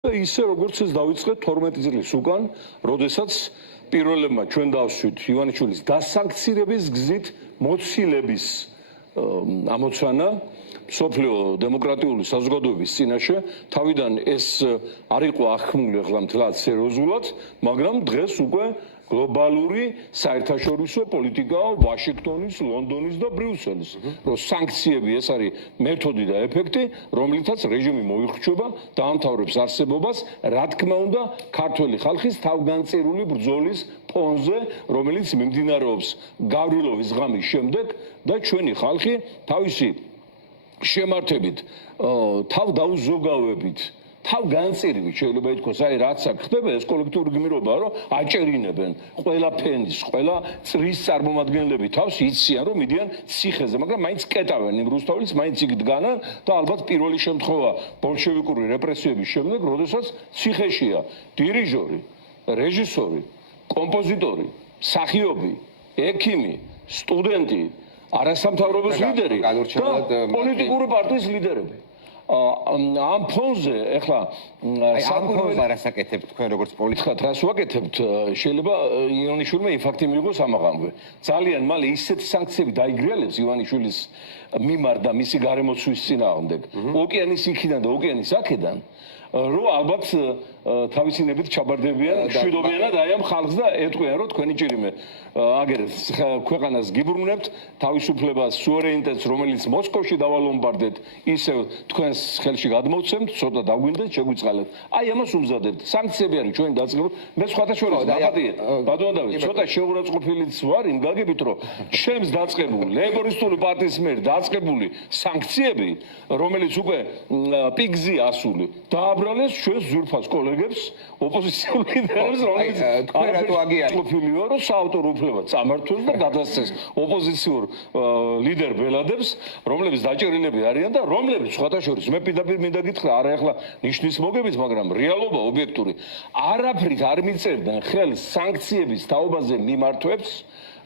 ისე როგორც ეს დავიწყეთ 12 წლის უკან, როდესაც პირველებმა ჩვენ დავსვით ივანიშვილის დასანქცირების გზით მოცილების ამოცანა სოფლიო დემოკრატიული საზოგადოების წინაშე. თავიდან ეს არ იყო ახმული ახლა მთლად სერიოზულად, მაგრამ დღეს უკვე გლობალური საერთაშორისო პოლიტიკაა ვაშინგტონის, ლონდონის და ბრიუსელის. რომ სანქციები ეს არის მეთოდი და ეფექტი, რომლითაც რეჟიმი მოიხრჩება, დაამთავრებს არსებობას, რა თქმა უნდა, ქართველი ხალხის თავგანწირული ბრძოლის ფონზე, რომელიც მიმდინარეობს გავრილოვის ღამის შემდეგ და ჩვენი ხალხი თავისი შემართებით, თავდაუზოგავებით, თავგანწირივით შეიძლება ითქვას, აი რაც აქ ხდება, ეს კოლექტიური გმირობაა, რომ აჭერინებენ ყველა ფენის, ყველა წრის წარმომადგენლები თავს იციან, რომ მიდიან ციხეზე, მაგრამ მაინც კეტავენ იმ რუსთაველს, მაინც იქ დგანან და ალბათ პირველი შემთხვევა ბოლშევიკური რეპრესიების შემდეგ, როდესაც ციხეშია დირიჟორი, რეჟისორი, კომპოზიტორი, მსახიობი, ექიმი, სტუდენტი, არასამთავრობო ლიდერი და პოლიტიკური პარტიის ლიდერები. ამ ფონზე ეხლა ამ ფონზე არასაკეთებთ თქვენ როგორც პოლიტიკა რას ვაკეთებთ შეიძლება ივანიშვილმა ინფარქტი მიიღოს ამაღამვე ძალიან მალე ისეთი სანქციები დაიგრიალებს ივანიშვილის მიმართ და მისი გარემოცვის წინააღმდეგ ოკეანის იქიდან და ოკეანის აქედან რომ ალბათ თავისინებით ჩაბარდებიან შვიდობიანად აი ამ ხალხს და ეტყვიან რომ თქვენი ჭირიმე აგერეთ ქვეყანას გიბრუნებთ თავისუფლებას სუვერენიტეტს რომელიც მოსკოვში დავალომბარდეთ ისევ თქვენს ხელში გადმოვცემთ ცოტა დაგვინდეთ შეგვიწყალეთ აი ამას უმზადებთ სანქციები არის ჩვენი დაწყებული მე სხვათა შორის დაბადია ბატონო დავით ცოტა შეურაცხყოფილიც ვარ იმ გაგებით რომ ჩემს დაწყებული ლეიბორისტული პარტიის მიერ დაწყებული სანქციები რომელიც უკვე პიკზე ასული დააბრალეს ჩვენს ზურფას კოლეგებს ოპოზიციურ ლიდერებს რომელიც თქვენ რატო აგიარეთ ყოფილიო რომ საავტორო უფლება წამართვეს და გადასცეს ოპოზიციურ ლიდერ ბელადებს რომლებიც დაჭერილები არიან და რომლებიც სხვათა შორის მე პირდაპირ მინდა გითხრა არა ახლა ნიშნის მოგებით მაგრამ რეალობა ობიექტური არაფრით არ მიწერდნენ ხელს სანქციების თაობაზე მიმართვებს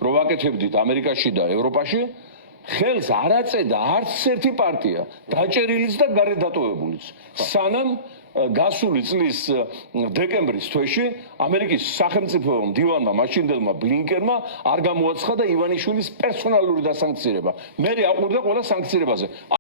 რომ ვაკეთებდით ამერიკაში და ევროპაში ხელს არ აწედა არც ერთი პარტია დაჭერილის და გარეთ დატოვებულიც სანამ გასული წლის დეკემბრის თვეში ამერიკის სახელმწიფო მდივანმა მაშინდელმა ბლინკენმა არ გამოაცხადა ივანიშვილის პერსონალური დასანქცირება. მე აყურდა ყველა სანქცირებაზე.